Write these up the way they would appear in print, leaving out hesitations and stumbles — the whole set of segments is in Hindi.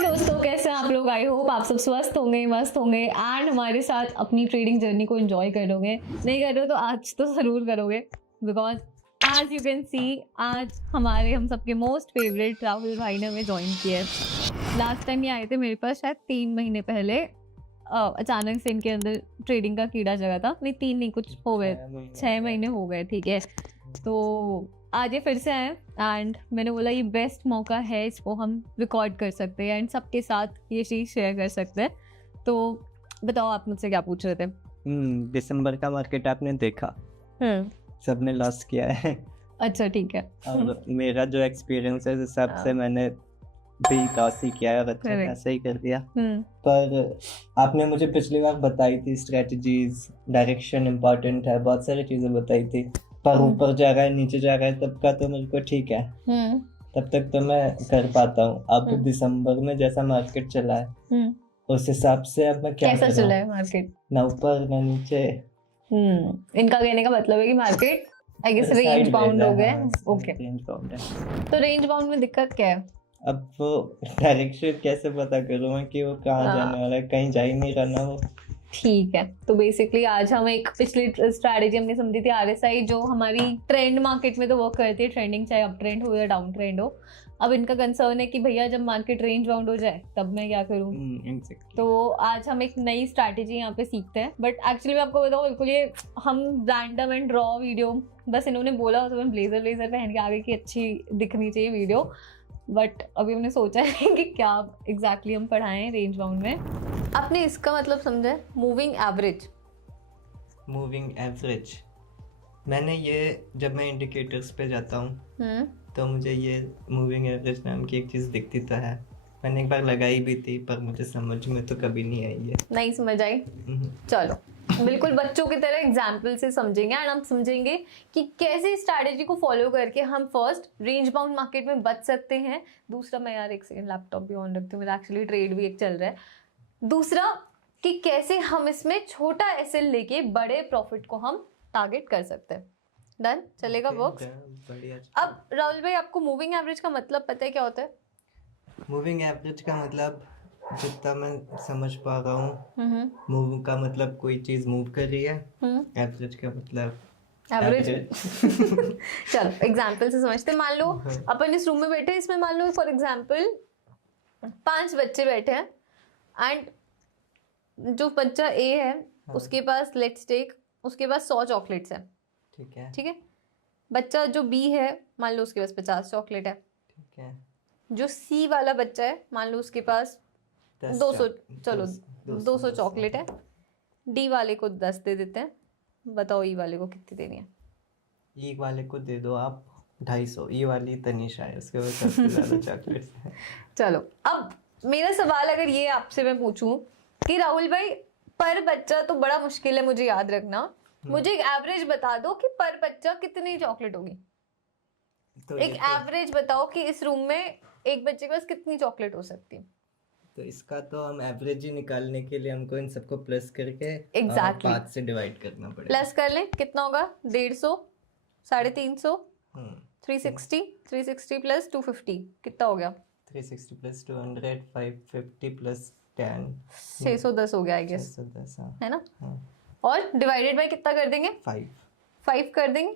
हाय दोस्तों, कैसे हैं आप लोग? आई होप आप सब स्वस्थ होंगे, मस्त होंगे एंड हमारे साथ अपनी ट्रेडिंग जर्नी को एंजॉय करोगे। नहीं कर रहे हो तो आज तो जरूर करोगे, बिकॉज आज यू कैन सी आज हम सबके मोस्ट फेवरेट राहुल भाई ने हमें ज्वाइन किया है। लास्ट टाइम ये आए थे मेरे पास शायद 3 महीने पहले। अचानक से इनके अंदर ट्रेडिंग का कीड़ा जगा था। नहीं 3 नहीं, कुछ हो गए, 6 महीने हो गए। ठीक है, तो आज ये फिर से आए एंड मैंने बोला ये बेस्ट मौका है, इसको हम रिकॉर्ड कर सकते हैं एंड सबके साथ ये चीज़ शेयर कर सकते हैं। तो बताओ, आप मुझसे क्या पूछ रहे थे? दिसंबर का मार्केट आपने देखा, सबने लॉस किया है। अच्छा ठीक है। और मेरा जो एक्सपीरियंस है, उस हिसाब से मैंने भी लॉस ही किया है और अच्छा खासा ही कर दिया। पर आपने मुझे पिछली बार बताई थी स्ट्रेटजीज, डायरेक्शन इम्पोर्टेंट है, बहुत सारी चीजें बताई थी। पर ऊपर जा रहा है नीचे जा रहा है तब का तो मेरे को ठीक है, तब तक तो मैं कर पाता हूँ। अब दिसंबर में जैसा मार्केट चला है उस हिसाब से अब मैं क्या कैसा चला है मार्केट? ना ऊपर ना नीचे। इनका कहने का मतलब है कि market I guess range bound हो गया। ओके, रेंज बाउंड है। तो रेंज बाउंड में दिक्कत क्या है? अब वो डायरेक्शन कैसे पता करूँ मैं कि वो कहाँ जाने वाला है? कहीं जा ही नहीं रहा ना वो। ठीक है, तो बेसिकली आज हम एक पिछली स्ट्रैटेजी हमने समझी थी RSI, जो हमारी ट्रेंड मार्केट में तो वर्क करती है, ट्रेंडिंग चाहे अप ट्रेंड हो या डाउन ट्रेंड हो। अब इनका कंसर्न है कि भैया जब मार्केट रेंज बाउंड हो जाए तब मैं क्या करूं। तो आज हम एक नई स्ट्रैटेजी यहाँ पे सीखते हैं। बट एक्चुअली मैं आपको बताऊँ, बिल्कुल ये हम रैंडम एंड रॉ वीडियो, बस इन्होंने बोला तो मैं ब्लेजर पहन के आ गई कि अच्छी दिखनी चाहिए वीडियो। बट अभी हमने सोचा है कि क्या एग्जैक्टली हम पढ़ाएं रेंज बाउंड में। आपने इसका मतलब समझा? Moving average. मूविंग एवरेज मैंने ये जब मैं इंडिकेटर्स पे जाता हूँ तो मुझे ये मूविंग एवरेज नाम की एक चीज़ दिखती तो है। मैंने एक बार लगाई भी थी पर मुझे समझ में तो कभी नहीं आई है। नहीं समझ आई? चलो बिल्कुल बच्चों की तरह एग्जाम्पल से समझेंगे एंड हम समझेंगे कि कैसे स्ट्रैटेजी को फॉलो करके हम फर्स्ट रेंज बाउंड मार्केट में बच सकते हैं। दूसरा, मैं यार एक सेकंड लैपटॉप भी ऑन रखती हूँ, मेरा एक्चुअली ट्रेड भी एक चल रहा है। दूसरा कि कैसे हम इसमें छोटा एसएल लेके बड़े प्रॉफिट को हम टारगेट कर सकते हैं। डन, चलेगा वर्क्स? अब राहुल भाई, आपको मूविंग एवरेज का मतलब पता है क्या होता है? मूविंग एवरेज का मतलब जितना मैं समझ पा रहा हूँ, मूव का मतलब कोई चीज मूव कर रही है, एवरेज का मतलब एवरेज। चलो एग्जाम्पल से समझते। मान लो अपन इस रूम में बैठे हैं, इसमें मान लो फॉर एग्जाम्पल 5 बच्चे बैठे हैं एंड जो बच्चा A है उसके पास लेट्स टेक उसके पास 100 चॉकलेट्स है। ठीक है। बच्चा जो B है मान लो उसके पास 50 चॉकलेट है। ठीक है। जो C वाला बच्चा है मान लो उसके पास 200, चलो 200 चॉकलेट है। D वाले को 10 दे देते हैं। बताओ E वाले को कितनी देनी है? E वाले को दे दो आप 250। E वाली तनीषा है, उसके पास सबसे ज्यादा चॉकलेट्स है। चलो, अब मेरा सवाल अगर ये आपसे मैं पूछूं कि राहुल भाई पर बच्चा तो बड़ा मुश्किल है मुझे याद रखना, मुझे एक एवरेज बता दो कि पर बच्चा कितनी चॉकलेट होगी। तो एक एवरेज बताओ कि इस रूम में एक बच्चे के पास कितनी चॉकलेट हो सकती है। तो इसका तो हम एवरेज ही निकालने के लिए हमको इन सबको प्लस करके एग्जैक्टली 5 से डिवाइड करना पड़ेगा। प्लस कर लें, कितना होगा? 150, 350, 360 प्लस 250 कितना हो गया? 360 प्लस 200 550 प्लस 10 610 हो गया आई गेस, 610 है ना? और डिवाइडेड बाय कितना कर देंगे? 5 कर देंगे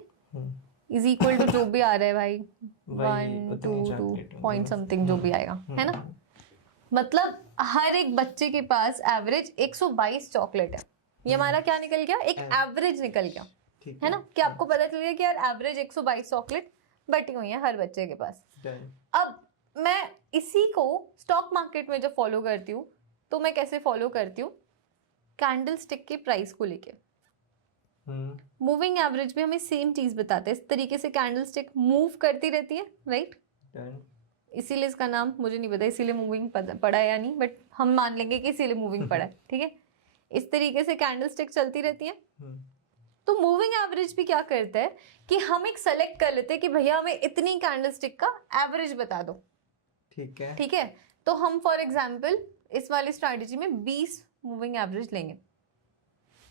इज इक्वल टू जो भी आ रहा है भाई 1 2 पॉइंट समथिंग जो भी आएगा, है ना? मतलब हर एक बच्चे के पास एवरेज 122 चॉकलेट है। ये हमारा क्या निकल गया? एक एवरेज निकल गया, है ना? कि आपको पता चल गया कि यार एवरेज 122 चॉकलेट बटी हुई है हर बच्चे के पास। अब मैं इसी को स्टॉक मार्केट में जब फॉलो करती हूँ तो मैं कैसे फॉलो करती हूँ? कैंडल स्टिक के प्राइस को लेके। मूविंग एवरेज भी हमें सेम चीज बताते हैं। इस तरीके से कैंडल स्टिक मूव करती रहती है, राइट? इसीलिए इसका नाम मुझे नहीं पता इसीलिए मूविंग पड़ा है या नहीं, बट हम मान लेंगे कि इसीलिए मूविंग पड़ा है। ठीक है, इस तरीके से कैंडल स्टिक चलती रहती है। तो मूविंग एवरेज भी क्या करता है कि हम एक सेलेक्ट कर लेते हैं कि भैया हमें इतनी कैंडल स्टिक का एवरेज बता दो। ठीक है, तो हम फॉर एग्जाम्पल इस वाली स्ट्रैटेजी में 20 मूविंग एवरेज लेंगे।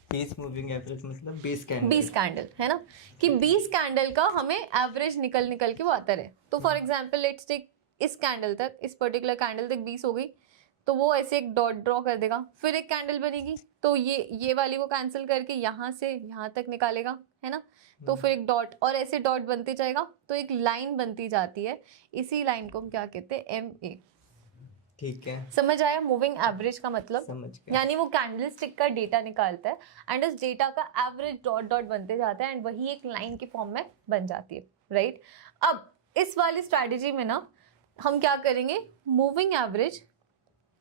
20 मूविंग एवरेज मतलब 20 कैंडल, है ना? कि 20 कैंडल का हमें एवरेज निकल के वो आता रहे। तो फॉर एग्जांपल लेट्स टेक इस कैंडल तक, इस पर्टिकुलर कैंडल तक 20 हो गई, तो वो ऐसे एक डॉट ड्रॉ कर देगा। फिर एक कैंडल बनेगी तो ये वाली को कैंसिल करके यहाँ से यहाँ तक निकालेगा, है ना। तो फिर एक डॉट, और ऐसे डॉट बनते जाएगा तो एक लाइन बनती जाती है। इसी लाइन को हम क्या कहते हैं, MA। ठीक है, समझ आया मूविंग एवरेज का मतलब? समझ गया। यानी वो कैंडल स्टिक का डेटा निकालता है एंड उस डेटा का एवरेज डॉट डॉट बनते जाता है एंड वही एक लाइन के फॉर्म में बन जाती है, राइट। अब इस वाली स्ट्रैटेजी में ना हम क्या करेंगे, मूविंग एवरेज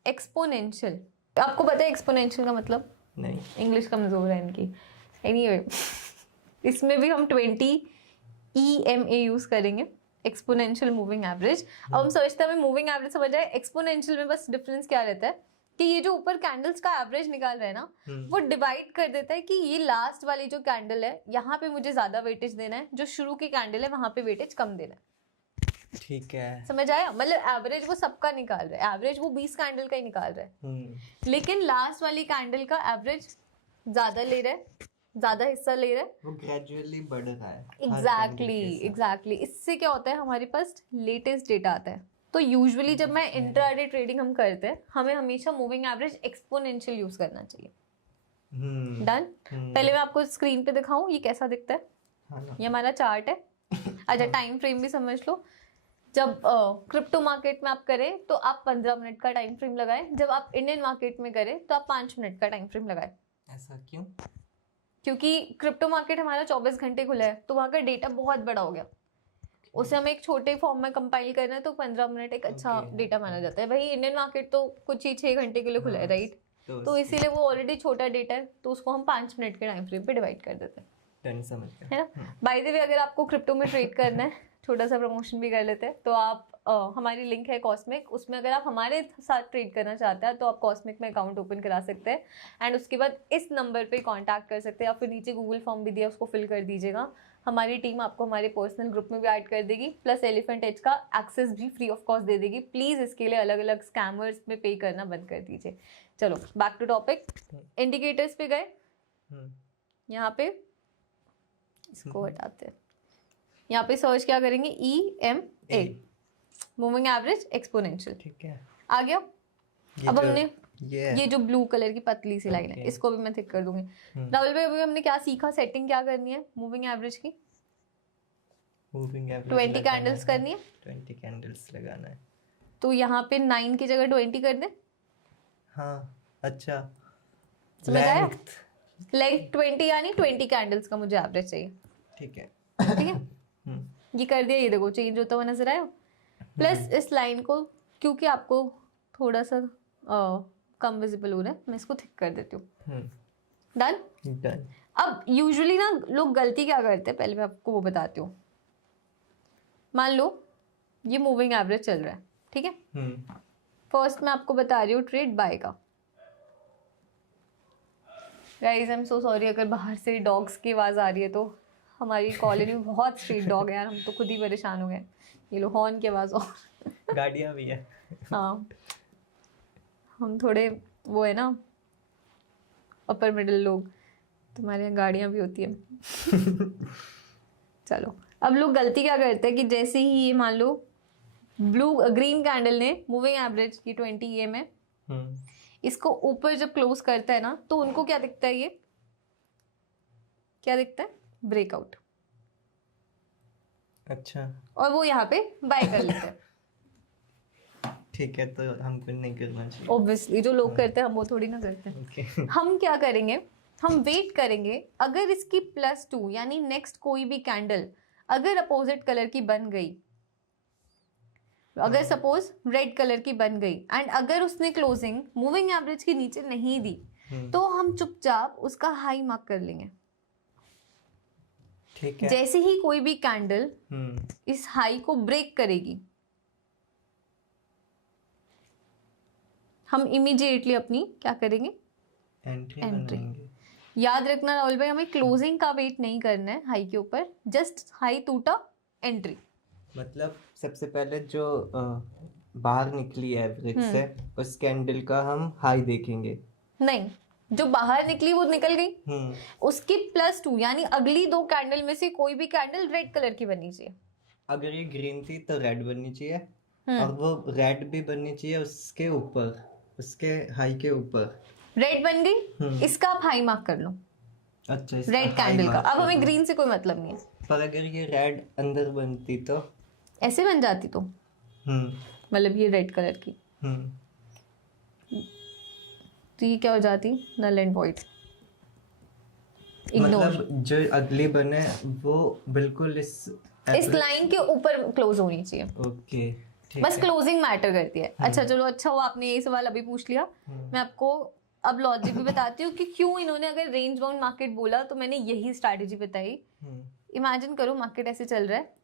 एक्सपोनेंशियल। आपको पता है एक्सपोनेंशियल का मतलब? नहीं। इंग्लिश कमजोर है इनकी। एनीवे इसमें भी हम 20 EMA यूज करेंगे, एक्सपोनेंशियल मूविंग एवरेज। अब हम सोचते हैं हमें मूविंग एवरेज समझ आए, एक्सपोनेंशियल में बस डिफरेंस क्या रहता है कि ये जो ऊपर कैंडल्स का एवरेज निकाल रहे हैं ना, वो डिवाइड कर देता है कि ये लास्ट वाली जो कैंडल है यहाँ पे मुझे ज्यादा वेटेज देना है, जो शुरू की कैंडल है वहां पे वेटेज कम देना है। ठीक है, समझ आया? मतलब एवरेज वो सबका निकाल रहा है, एवरेज वो 20 कैंडल का ही निकाल रहा है, लेकिन लास्ट वाली कैंडल का एवरेज ज्यादा ले रहा है, ज्यादा हिस्सा ले रहा है, वो ग्रेजुअली बढ़ रहा है। एग्जैक्टली। इससे क्या होता है, हमारे पास लेटेस्ट डेटा आता है। तो यूजुअली जब मैं इंट्राडे ट्रेडिंग हम करते हैं, हमें हमेशा मूविंग एवरेज एक्सपोनेंशियल यूज करना चाहिए। डन। पहले मैं आपको स्क्रीन पे दिखाऊं ये कैसा दिखता है। हाँ, ये हमारा चार्ट है। अच्छा, टाइम फ्रेम भी समझ लो। जब क्रिप्टो मार्केट में आप करें तो आप 15 मिनट का टाइम फ्रेम लगाएं, जब आप इंडियन मार्केट में करें तो आप 5 मिनट का टाइम फ्रेम लगाएं। ऐसा क्यों? क्योंकि क्रिप्टो मार्केट हमारा 24 घंटे खुला है, तो वहाँ का डेटा बहुत बड़ा हो गया, उसे हमें एक छोटे फॉर्म में कंपाइल करना है, तो 15 मिनट एक अच्छा डेटा माना जाता है। भाई इंडियन मार्केट तो कुछ ही 6 घंटे के लिए खुला है, राइट। तो इसीलिए वो ऑलरेडी छोटा डेटा है, तो उसको हम 5 मिनट के टाइम फ्रेम पे डिवाइड कर देते हैं, है ना। बाय द वे, अगर आपको क्रिप्टो में ट्रेड करना है, छोटा सा प्रमोशन भी कर लेते हैं, तो आप हमारी लिंक है कॉस्मिक, उसमें अगर आप हमारे साथ ट्रेड करना चाहते हैं तो आप कॉस्मिक में अकाउंट ओपन करा सकते हैं एंड उसके बाद इस नंबर पे कांटेक्ट कर सकते हैं, या फिर नीचे गूगल फॉर्म भी दिया उसको फिल कर दीजिएगा। हमारी टीम आपको हमारे पर्सनल ग्रुप में भी ऐड कर देगी, प्लस एलिफेंट एज का एक्सेस भी फ्री ऑफ कॉस्ट दे देगी। प्लीज़ इसके लिए अलग अलग स्कैमर्स में पे करना बंद कर दीजिए। चलो बैक टू टॉपिक। इंडिकेटर्स पे गए, यहाँ पे इसको हटाते हैं, यहाँ पे सर्च क्या करेंगे, EMA, मूविंग एवरेज एक्सपोनेंशियल। ठीक है, आ गया। अब हमने ये जो ब्लू कलर की पतली सी लाइन है, इसको भी मैं थिक कर दूंगी। राहुल भाई, अभी हमने क्या सीखा, सेटिंग क्या करनी है मूविंग एवरेज की? मूविंग एवरेज 20 कैंडल्स करनी है, 20 कैंडल्स लगाना है। तो यहाँ पे 9 की जगह 20 कर दे। हाँ, अच्छा। समझ आया? लेंथ 20 यानी 20 कैंडल्स का मुझे एवरेज चाहिए। ठीक है, ठीक है, ये कर दिया। ये देखो चेंज होता हुआ नजर आया। प्लस इस लाइन को, क्योंकि आपको थोड़ा सा कम विजिबल हो रहा है, मैं इसको थिक कर देती हूँ। डन। अब यूजुअली ना लोग गलती क्या करते हैं, पहले मैं आपको वो बताती हूँ। मान लो ये मूविंग एवरेज चल रहा है, ठीक है। फर्स्ट मैं आपको बता रही हूँ ट्रेड बाय का। Guys I am so sorry अगर बाहर से डॉग्स की आवाज़ आ रही है, तो हमारी कॉलोनी में बहुत स्ट्रीट डॉग है यार, हम तो खुद ही परेशान हो गए। ये लो हॉर्न की आवाज़ और गाड़ियाँ भी है। हाँ, हम थोड़े वो है ना अपर मिडिल लोग, तुम्हारे यहाँ गाड़ियाँ भी होती है। चलो, अब लोग गलती क्या करते हैं कि जैसे ही ये मान लो ग्रीन कैंडल ने मूविंग एवरेज की 20 EMA इसको ऊपर जब क्लोज करता है ना, तो उनको क्या दिखता है, ये क्या दिखता है, ब्रेकआउट। अच्छा, और वो यहाँ पे बाय कर लेते हैं। ठीक है, तो हमको नहीं करना चाहिए ऑब्वियसली, जो लोग करते हैं हम वो थोड़ी ना करते हैं। Okay. हम क्या करेंगे, हम वेट करेंगे, अगर इसकी +2 यानी नेक्स्ट कोई भी कैंडल अगर अपोजिट कलर की बन गई, अगर सपोज रेड कलर की बन गई एंड अगर उसने क्लोजिंग मूविंग एवरेज के नीचे नहीं दी, तो हम चुपचाप उसका हाई मार्क कर लेंगे। ठीक है, जैसे ही कोई भी कैंडल इस हाई को ब्रेक करेगी, हम इमीडिएटली अपनी क्या करेंगे, एंट्री। याद रखना राहुल भाई, हमें क्लोजिंग का वेट नहीं करना है हाई के ऊपर, जस्ट हाई टूटा एंट्री। मतलब सबसे पहले जो बाहर निकली एवरेज से उस कैंडल का हम हाई देखेंगे। नहीं, जो बाहर निकली वो निकल गई, उसकी +2 यानी अगली 2 कैंडल में से कोई भी कैंडल रेड कलर की बननी चाहिए। अगर ये ग्रीन थी तो रेड बननी चाहिए। और वो रेड भी बननी चाहिए उसके ऊपर, उसके हाई के ऊपर। रेड बन गई, इसका आप हाई मार्क कर लो। अच्छा, रेड कैंडल का। अब हमें ग्रीन से कोई मतलब नहीं है। पर अगर ये रेड अंदर बनती तो ऐसे बन जाती तो मतलब ये रेड कलर की, तो ये क्या हो जाती? Null and void. मतलब जो अगली बने वो बिल्कुल इस लाइन के ऊपर क्लोज होनी चाहिए। ओके, बस क्लोजिंग मैटर करती है। अच्छा चलो, अच्छा हुआ आपने ये सवाल अभी पूछ लिया। मैं आपको अब लॉजिक भी बताती हूँ कि क्यों इन्होंने अगर रेंज बाउंड मार्केट बोला तो मैंने यही स्ट्रैटेजी बताई। इमेजिन करो मार्केट ऐसे चल रहा है,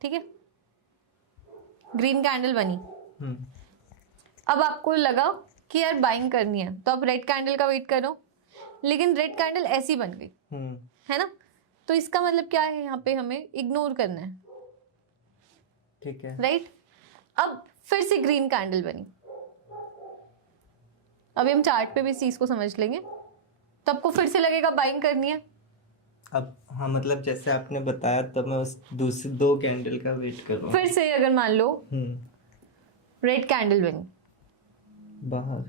ठीक है, ग्रीन कैंडल बनी। अब आपको लगा कि यार बाइंग करनी है, तो आप रेड कैंडल का वेट करो, लेकिन रेड कैंडल ऐसी बन गई, है ना? तो इसका मतलब क्या है, यहाँ पे हमें इग्नोर करना है, ठीक है, राइट? अब फिर से ग्रीन कैंडल बनी। अभी हम चार्ट पे भी इस चीज को समझ लेंगे, तो आपको फिर से लगेगा बाइंग करनी है। अब हाँ, मतलब जैसे आपने बताया तब मैं उस दूसरी 2 कैंडल का वेट कर रहा हूँ। फिर से अगर मान लो रेड कैंडल बनी बाहर,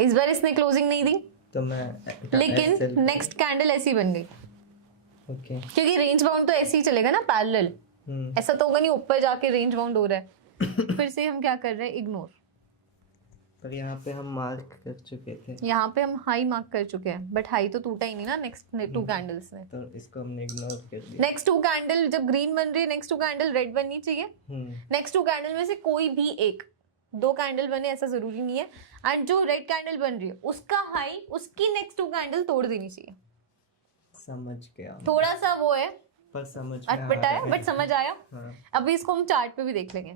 इस बार इसने क्लोजिंग नहीं दी, तो मैं लेकिन नेक्स्ट कैंडल ऐसी बन गई। ओके, क्योंकि रेंज बाउंड तो ऐसे ही चलेगा ना, पैरेलल। ऐसा तो होगा नहीं ऊपर जाके रेंज बाउंड हो रहा है। फिर से हम क्या कर रहे हैं, इग्नोर। पर यहाँ पे हम मार्क कर चुके थे, यहाँ पे हम हाई मार्क कर चुके हैं, बट हाई तो टूटा ही नहीं ना नेक्स्ट 2 कैंडल्स में, तो इसको हमने इग्नोर कर दिया। नेक्स्ट 2 कैंडल जब ग्रीन बन रही है, नेक्स्ट 2 कैंडल रेड बननी चाहिए। नेक्स्ट 2 कैंडल में से कोई भी एक, 2 कैंडल बने ऐसा जरूरी नहीं है। एंड जो रेड कैंडल बन रही है उसका हाई उसकी नेक्स्ट 2 कैंडल तोड़ देनी चाहिए। समझ गया, थोड़ा सा वो है, पर समझ अटपटा है, बट समझ आया। हाँ। अभी इसको हम चार्ट पे भी देख लेंगे,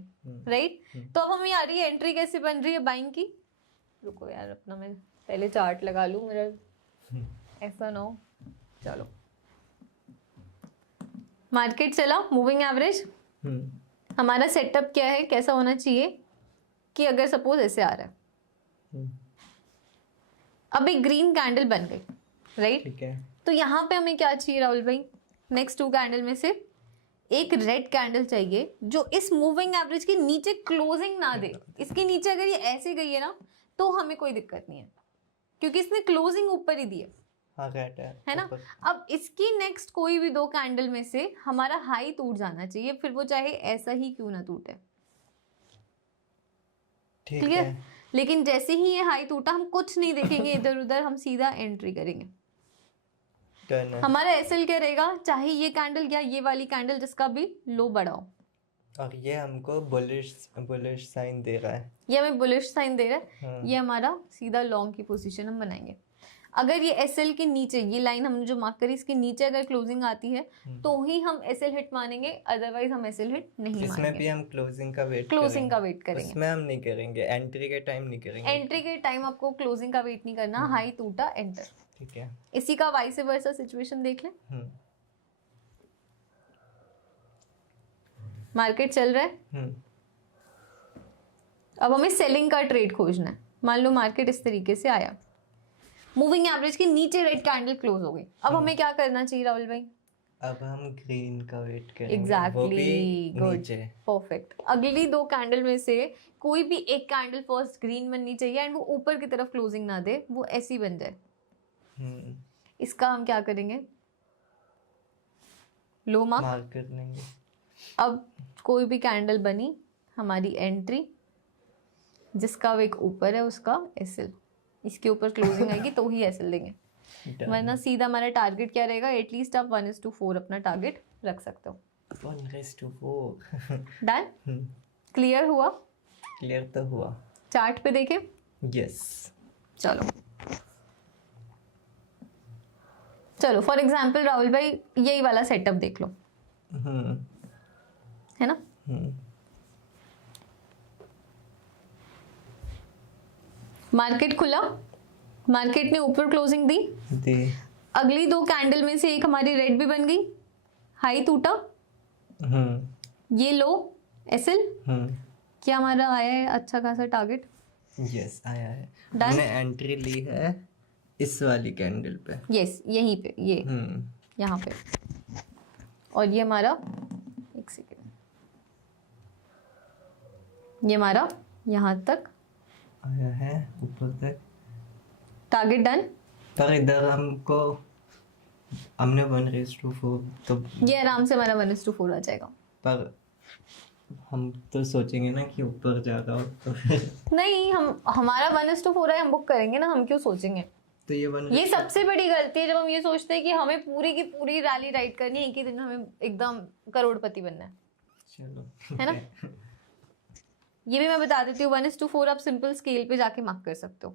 राइट? तो अब हमें आ रही है एंट्री कैसे बन रही है बाइंग की। रुको यार, अपना मैं पहले चार्ट लगा लूं, मेरा ऐसा ना हो। चलो, मार्केट चला, मूविंग एवरेज। हमारा सेटअप क्या है, कैसा होना चाहिए कि अगर सपोज ऐसे आ रहा है, अब एक ग्रीन कैंडल बन गई, राइट? ठीक है, तो यहाँ पे हमें क्या चाहिए राहुल भाई, नेक्स्ट 2 कैंडल में से एक रेड कैंडल चाहिए जो इस मूविंग एवरेज के नीचे क्लोजिंग ना दे। इसके नीचे अगर ये ऐसे गई है ना, तो हमें कोई दिक्कत नहीं है, क्योंकि इसने क्लोजिंग ऊपर ही दी है। हाँ, रेड है ना? अब इसकी नेक्स्ट कोई भी 2 कैंडल में से हमारा हाई टूट जाना चाहिए, फिर वो चाहे ऐसा ही क्यों ना टूटे, ठीक है? है। लेकिन जैसे ही ये हाई टूटा, हम कुछ नहीं देखेंगे इधर उधर, हम सीधा एंट्री करेंगे। हमारा एसएल क्या रहेगा, चाहे ये कैंडल या ये वाली कैंडल जिसका भी लो बढ़ा हो। और ये हमको बुलिश साइन दे रहा है, ये हमें बुलिश साइन दे रहा है। ये हमारा सीधा लॉन्ग की पोजीशन हम बनाएंगे। अगर ये एसएल के नीचे, ये लाइन हमने जो मार्क करी, इसके नीचे अगर क्लोजिंग आती है तो ही हम एसएल हिट मानेंगे, अदरवाइज हम एसएल हिट नहीं मानेंगे। इसमें भी हम क्लोजिंग का वेट करेंगे। इसमें हम नहीं करेंगे, एंट्री के टाइम नहीं करेंगे। एंट्री के टाइम आपको क्लोजिंग का वेट नहीं करना, हाई टूटा एंटर, ठीक है। इसी का वाइस वर्सा सिचुएशन देख लें। मार्केट चल रहा है, अब हमें सेलिंग का ट्रेड खोजना है। मान लो मार्केट इस तरीके से आया, मूविंग एवरेज के नीचे रेड कैंडल क्लोज हो गई। अब हमें क्या करना चाहिए राहुल भाई? अब हम ग्रीन का वेट करेंगे। Exactly, good, perfect. अगली 2 कैंडल में से कोई भी एक कैंडल फर्स्ट ग्रीन बननी चाहिए एंड वो ऊपर की तरफ क्लोजिंग ना दे, वो ऐसी बन जाए। इसका हम क्या करेंगे, लो मार्क कर लेंगे। अब कोई भी कैंडल बनी, हमारी एंट्री, जिसका वेक ऊपर है उसका एसएल, इसके ऊपर क्लोजिंग आएगी तो ही एसएल देंगे, वरना सीधा हमारा टारगेट क्या रहेगा, एटलीस्ट आप 1:4 अपना टारगेट रख सकते हो। 1:4 डन? क्लियर हुआ? क्लियर तो हुआ। चार्ट पे देखें। यस, चलो फॉर एग्जाम्पल राहुल भाई यही वाला सेटअप देख लो, है ना? मार्केट खुला, मार्केट ने ऊपर क्लोजिंग दी, अगली 2 कैंडल में से एक हमारी रेड भी बन गई, हाई टूटा, ये लो एसएल, क्या हमारा आया है अच्छा खासा टारगेट? यस, आया है। हमने एंट्री ली है इस वाली कैंडल पे, यस, यहीं पे, ये यहाँ पे, और ये हमारा, एक सेकेंड, ये हमारा यहाँ तक आया है ऊपर तक। Target done. पर इधर हमने 1:4 तो ये आराम से हमारा 1:4 आ जाएगा। पर हम तो सोचेंगे ना कि ऊपर ज्यादा हो तो फिर नहीं, हम हमारा 1:4 है, हम बुक करेंगे ना, हम क्यों सोचेंगे। तो ये सबसे बड़ी गलती है जब हम ये सोचते हैं कि हमें पूरी की पूरी रैली राइड करनी है, एक ही दिन हमें एकदम करोड़पति बनना है। चलो है ना। ये भी मैं बता देती हूँ, 1:4 आप सिंपल स्केल पे जाके मार्क कर सकते हो।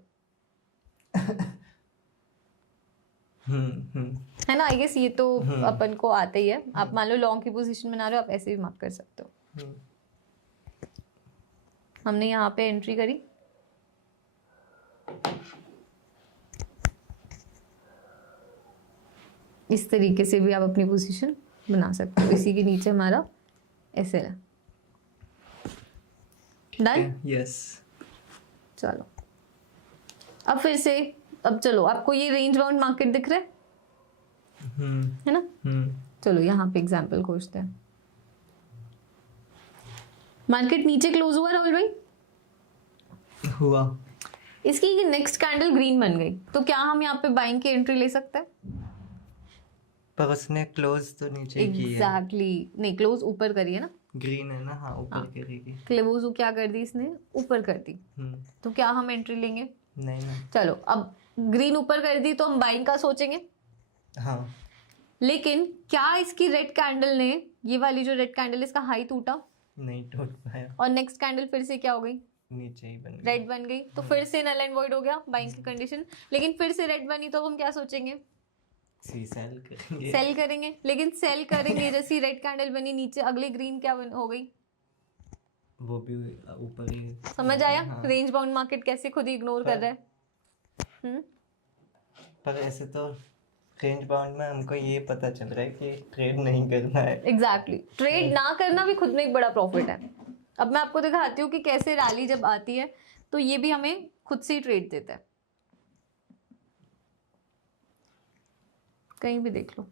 है ना। आई गेस ये तो अपन को आता ही है। आप मान लो लॉन्ग की पोजीशन बना रहे हो, आप ऐसे भी मार्क कर सकते हो। हमने यहाँ पे एंट्री करी, इस तरीके से भी आप अपनी पोजीशन बना सकते हो। इसी के नीचे हमारा ऐसे है। डन। यस। चलो अब फिर से, अब चलो आपको ये रेंज बाउंड मार्केट दिख रहा है ना। चलो यहाँ पे एग्जांपल खोजते हैं। मार्केट नीचे क्लोज हुआ राहुल भाई? हुआ। इसकी नेक्स्ट कैंडल ग्रीन बन गई, तो क्या हम यहाँ पे बाइंग की एंट्री ले सकते हैं? पर उसने क्लोज तो नीचे की है। एग्जैक्टली। नहीं, क्लोज ऊपर करी है ना। ग्रीन है ना, हाँ ऊपर करेगी। क्लोज क्या कर दी इसने? ऊपर कर दी। तो क्या हम एंट्री लेंगे? नहीं ना। चलो अब ग्रीन ऊपर कर दी तो हम बाइंग का सोचेंगे। हाँ। लेकिन क्या इसकी रेड कैंडल ने, ये वाली जो रेड कैंडल, इसका हाई टूटा? नहीं टूट पाया। और नेक्स्ट कैंडल फिर से क्या हो गई? नीचे ही बन गई, रेड बन गई। तो फिर से नल एंड वॉइड हो गया बाइंग की कंडीशन। लेकिन फिर से रेड बनी तो हम क्या सोचेंगे? सेल करेंगे। सेल करेंगे। लेकिन सेल करेंगे जैसी रेड कैंडल बनी नीचे, अगली ग्रीन क्या हो गई? वो भी ऊपर ही। समझ आया? हाँ। रेंज बाउंड मार्केट कैसे खुद ही इग्नोर कर रहा है। पर ऐसे तो रेंज बाउंड में हमको ये पता चल रहा है कि ट्रेड नहीं करना है। एग्जैक्टली। ट्रेड ना करना भी खुद में एक बड़ा प्रॉफिट है। अब मैं आपको दिखाती हूँ कि कैसे रैली जब आती है तो ये भी हमें खुद से ही ट्रेड देता है। कहीं भी देख लो।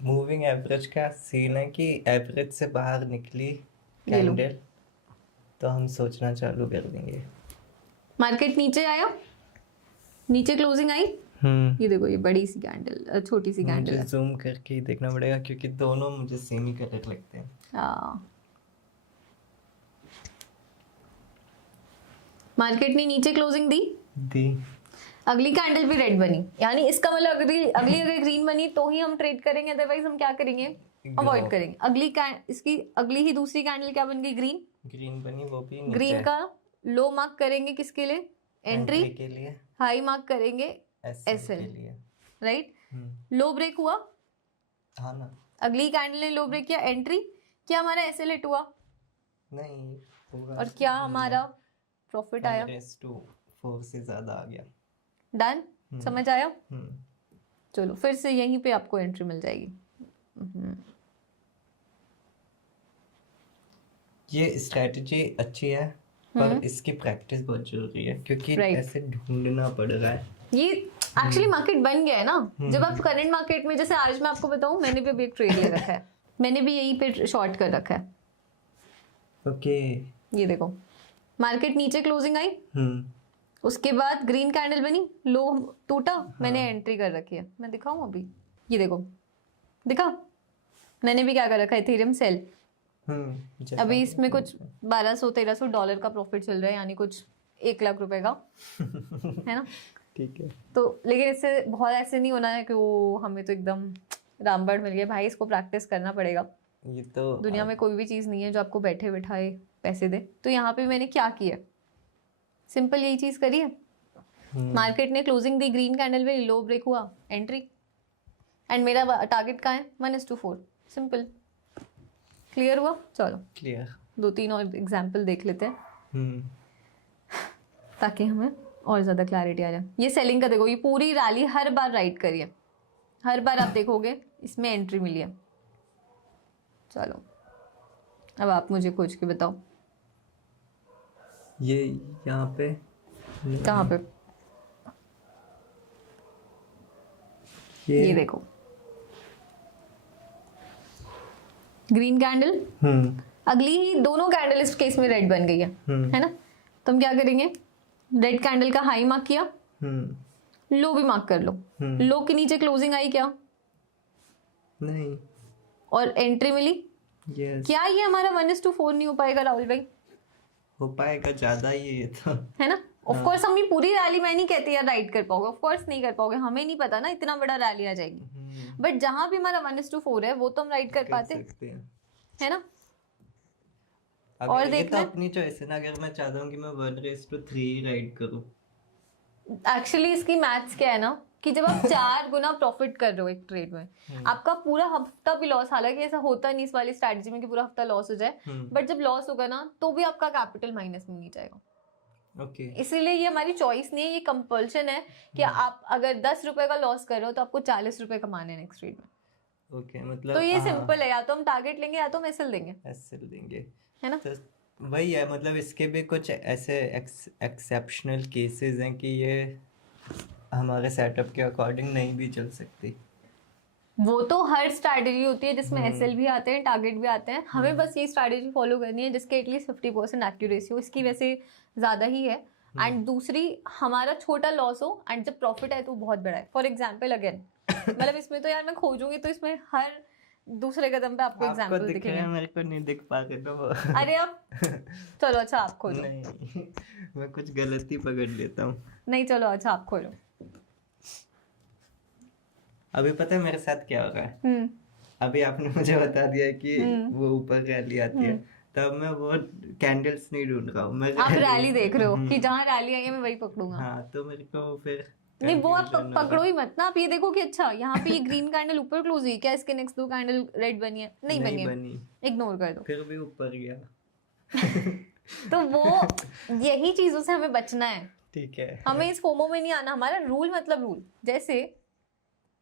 मूविंग एवरेज का सीन है कि एवरेज से बाहर निकली कैंडल तो हम सोचना चालू कर देंगे। मार्केट नीचे आया, नीचे क्लोजिंग आई। ये देखो, ये बड़ी सी कैंडल, छोटी सी कैंडल है। जूम करके ही देखना पड़ेगा क्योंकि दोनों मुझे सेम ही कलर लगते हैं। मार्केट ने नीचे क्लोजिंग दी। अगली कैंडल भी रेड बनी, यानी इसका मतलब अगली अगर ग्रीन बनी तो ही हम ट्रेड करेंगे, अदरवाइज हम क्या करेंगे? अवॉइड करेंगे। इसकी अगली ही दूसरी कैंडल क्या बन गई? ग्रीन बनी, वो भी ग्रीन का लो मार्क करेंगे किसके लिए? एंट्री के लिए। हाई मार्क करेंगे एसएल के लिए। राइट। लो ब्रेक हुआ। हाँ ना। अगली कैंडल ने लो ब्रेक किया, एंट्री। क्या हमारा एसएल हिट हुआ? नहीं। और क्या हमारा प्रॉफिट आया? 1:4 से ज्यादा आ गया। डन। समझ आया? चलो फिर से यहीं पे आपको एंट्री मिल जाएगी। ये स्ट्रेटजी अच्छी है पर इसकी प्रैक्टिस बहुत जरूरी है क्योंकि ऐसे ढूंढना पड़ रहा है। ये एक्चुअली मार्केट बन गया है ना। जब आप करंट मार्केट में, जैसे आज मैं आपको बताऊं, मैंने भी अभी एक ट्रेड ले रखा है। मैंने भी यहीं पे शॉर्ट कर रखा है। ओके। ये देखो, मार्केट नीचे क्लोजिंग आई, उसके बाद ग्रीन कैंडल बनी, लो टूटा, मैंने एंट्री कर रखी है। मैं दिखाऊं अभी? ये देखो, दिखा मैंने भी क्या कर रखा है? Ethereum sell. अभी इसमें कुछ $1200-1300 का प्रॉफिट चल रहा है, यानी कुछ 1 लाख रुपए का। है ना। ठीक है। तो लेकिन इससे बहुत ऐसे नहीं होना है कि वो हमें तो एकदम रामबाण मिल गया। भाई इसको प्रैक्टिस करना पड़ेगा। ये तो दुनिया में कोई भी चीज़ नहीं है जो आपको बैठे बैठाए पैसे दे। तो यहाँ पे मैंने क्या किया, सिंपल यही चीज़ करी है। मार्केट ने क्लोजिंग दी, ग्रीन कैंडल में लो ब्रेक हुआ, एंट्री। एंड मेरा टारगेट कहाँ है? 1:4। सिंपल। क्लियर हुआ? चलो क्लियर। 2-3 और एग्जाम्पल देख लेते हैं ताकि हमें और ज़्यादा क्लैरिटी आ जाए। ये सेलिंग का देखो, ये पूरी रैली हर बार राइट करी है, हर बार आप देखोगे इसमें एंट्री मिली है। चलो अब आप मुझे खोज के बताओ। ये यहाँ पे कहाँ पे? ये देखो, ग्रीन कैंडल, अगली ही दोनों कैंडल इस केस में रेड बन गई है ना? तो हम क्या करेंगे, रेड कैंडल का हाई मार्क किया, लो भी मार्क कर लो, लो के नीचे क्लोजिंग आई क्या? नहीं। और एंट्री मिली? yes. क्या ये हमारा 1:4 नहीं हो पाएगा राहुल भाई? हो पाएगा, ज्यादा ही है तो, है ना? ऑफ कोर्स हम ये पूरी रैली मैं नहीं कहती यार राइड कर पाओगे, ऑफ कोर्स नहीं कर पाओगे, हमें नहीं पता ना इतना बड़ा रैली आ जाएगी, बट जहां भी हमारा 1:4 है वो तो हम राइड कर पाते है ना? और देखना तो अपनी चॉइस है ना, अगर मैं चाहता हूँ कि मैं 1:3 राइड करूँ। एक्चुअली इसकी मैथ्स क्या है ना कि जब आप 4 गुना प्रॉफिट कर रहे हो एक ट्रेड में, आपका पूरा हफ्ता भी लॉस, हालांकि ऐसा होता नहीं इस वाली स्ट्रैटेजी में कि पूरा हफ्ता लॉस हो जाए, बट जब लॉस होगा ना तो भी आपका कैपिटल माइनस में नहीं जाएगा। इसीलिए ये हमारी चॉइस नहीं है, ये कंपल्शन है कि आप अगर 10 रुपए का लॉस कर रहे हो तो आपको 40 रुपए कमाने हैं नेक्स्ट ट्रेड में। मतलब तो ये सिंपल है, या तो हम टारगेट लेंगे या तो हम एसएल देंगे, है ना? तो वही है, मतलब इसके भी कुछ ऐसे एक्सेप्शनल केसेस हैं कि ये हमारे सेटअप के अकॉर्डिंग नहीं भी चल सकती। वो तो हर स्ट्रैटेजी होती है जिसमें एसएल भी आते हैं, टारगेट भी आते हैं, हमें बस ये स्ट्रैटेजी फॉलो करनी है जिसके एटलीस्ट 50% एक्यूरेसी हो, इसकी वैसे ज़्यादा ही है, एंड दूसरी हमारा छोटा लॉस हो एंड जब प्रॉफिट है तो बहुत बड़ा है। फॉर एग्जाम्पल अगेन मतलब इसमें तो यार मैं खोजूंगी तो इसमें हर दूसरे कदम पे आपको एग्जांपल दिखेंगे, मेरे को नहीं दिख पा रहे तो अरे आप चलो अच्छा आप खोलो। नहीं मैं कुछ गलती पकड़ लेता हूँ। नहीं चलो अच्छा आप खोलो। अभी पता है मेरे साथ क्या हो रहा है? अभी आपने मुझे बता दिया कि वो ऊपर रैली आती है, तब मैं वो कैंडल्स नहीं ढूंढ रहा हूँ, आप रैली देख रहे हो कि जहाँ रैली आई है मैं वही पकड़ूंगा। हाँ, तो मेरे को फिर नहीं वो आप पकड़ो ही मत ना, आप ये देखो कि अच्छा यहाँ पे ये ग्रीन कैंडल ऊपर क्लोज हुई, क्या इसके नेक्स्ट 2 कैंडल रेड बनी है? नहीं बनी, इग्नोर कर दो, फिर भी ऊपर गया तो वो यही चीजों से हमें बचना है, ठीक है? हमें इस फोमो में नहीं आना। हमारा रूल मतलब रूल, जैसे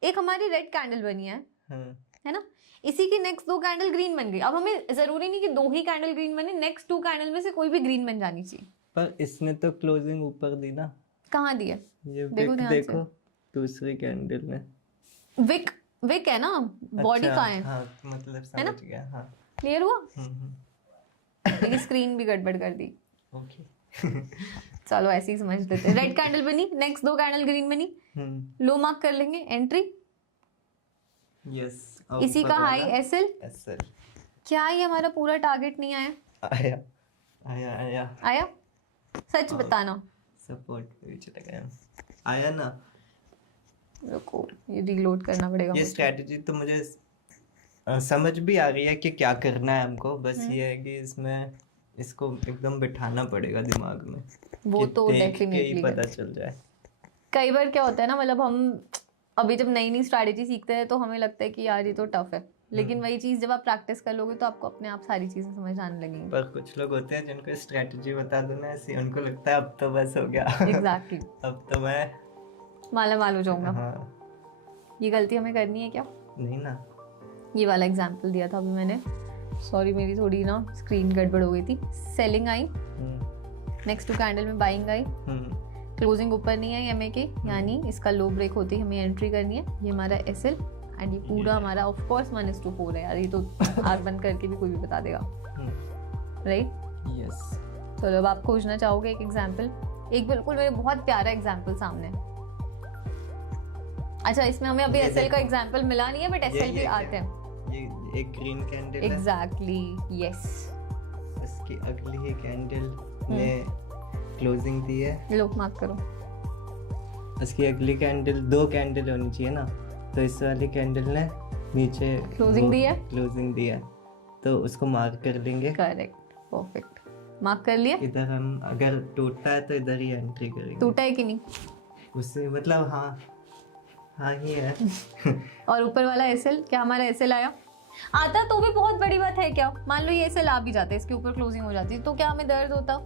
एक हमारी रेड कैंडल बनी है ना, इसी की नेक्स्ट 2 कैंडल ग्रीन बन गई, अब हमें जरूरी नहीं कि 2 ही कैंडल ग्रीन बने, नेक्स्ट 2 कैंडल में से कोई भी ग्रीन बन जानी चाहिए। पर इसने तो क्लोजिंग ऊपर दी ना। कहाँ दी है? ये देखो दूसरी कैंडल में विक है ना, बॉडी कहाँ है? हाँ, मतलब समझ गया। हाँ, क्लियर हुआ? मेरी स्क्रीन भी गड़बड़ कर दी। ओके चलो ऐसे ही समझ लेते हैं। रेड कैंडल बनी, नेक्स्ट 2 कैंडल ग्रीन बनी, लो मार्क कर लेंगे, एंट्री। यस, इसी का हाई एसएल। क्या ये हमारा पूरा टारगेट नहीं आया? आया सच बताना। सपोर्ट पे चला गया, आया ना? रुको ये रीलोड करना पड़ेगा। ये स्ट्रेटजी तो मुझे समझ भी आ रही है कि क्या करना है हमको, बस ये है कि इसमें इसको एकदम बिठाना पड़ेगा दिमाग में, वो तो डेफिनेटली पता चल जाए। कई बार क्या होता है ना, मतलब हम अभी जब नई स्ट्रैटेजी सीखते हैं तो हमें लगता है कि यार ये तो टफ है, लेकिन वही चीज जब आप प्रैक्टिस कर लोगे तो आपको अपने आप सारी चीजें समझ आने लगेंगी। पर कुछ लोग होते हैं जिनको स्ट्रैटेजी बता दो ना ऐसे, उनको लगता है अब तो बस हो गया। एग्जैक्टली अब तो मैं माला माल हो जाऊंगा। हाँ। ये गलती हमें करनी है क्या? नहीं ना। ये वाला एग्जांपल दिया था अभी मैंने, सॉरी मेरी थोड़ी ना स्क्रीन गड़बड़ हो गई थी। सेलिंग आई, नेक्स्ट 2 कैंडल में बाइंग आई, क्लोजिंग ऊपर नहीं है एमए के, यानी इसका लो ब्रेक होती है हमें एंट्री करनी है। ये हमारा एसएल एंड ये पूरा हमारा ऑफ कोर्स 1:4 है यार, ये तो आग बंद करके भी कोई भी बता देगा, राइट? यस। चलो अब आप खोजना चाहोगे एक एग्जांपल, एक बिल्कुल मेरे बहुत प्यारा एग्जांपल सामने। अच्छा इसमें हमें अभी एसएल का एग्जांपल मिला नहीं है, बट एसएल भी आते हैं। ये एक ग्रीन कैंडल है। Exactly, yes. इसकी अगली ही कैंडल ने क्लोजिंग दी है, लो मार्क करो। इसकी अगली कैंडल 2 कैंडल होनी चाहिए ना, तो इस वाली कैंडल ने नीचे क्लोजिंग दी है, तो उसको मार्क कर देंगे। करेक्ट, परफेक्ट, मार्क कर लिया। इधर हम अगर टूटता है तो इधर ही एंट्री करेंगे। टूटा है कि नहीं? उससे मतलब हाँ ही है। और ऊपर वाला एसएल, क्या हमारा एसएल आया? आता तो भी बहुत बड़ी बात है क्या? मान लो ये एसएल आ भी जाता है, इसके ऊपर क्लोजिंग हो जाती तो क्या हमें दर्द होता?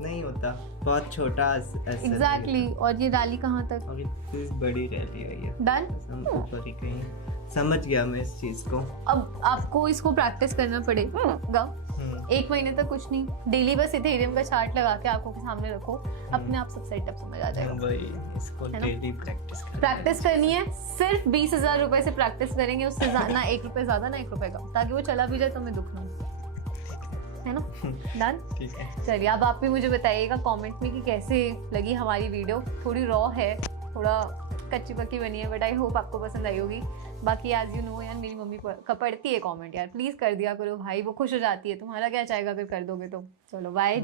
नहीं होता, बहुत छोटा एग्जैक्टली। और ये रैली कहाँ तक? और इतनी बड़ी रैली आई है। डन, ऊपर ही कहीं। समझ गया मैं इस चीज को। अब आपको इसको प्रैक्टिस करना पड़ेगा 1 महीने तक कुछ नहीं, डेली बस इथेरियम का चार्ट लगा के आंखों के सामने रखो, अपने आप सब सेटअप समझ आ जाएगा। वही, इसको डेली प्रैक्टिस करनी है, सिर्फ 20,000 रुपए से प्रैक्टिस करेंगे, उससे ना 1 रुपए ज्यादा ना 1 रुपए कम, ताकि वो चला भी जाए तो मैं दुख ना हो, है ना? डन। ठीक है, चलिए अब आप भी मुझे बताइएगा कमेंट में कि कैसे लगी हमारी वीडियो। थोड़ी रॉ है, थोड़ा कच्ची पक्की बनी है, बट आई होप आपको पसंद आई होगी। बाकी एज यू नो यार, मेरी मम्मी का पढ़ती है कमेंट यार, प्लीज़ कर दिया करो भाई, वो खुश हो जाती है, तुम्हारा क्या चाहेगा अगर कर दोगे तो। चलो बाय।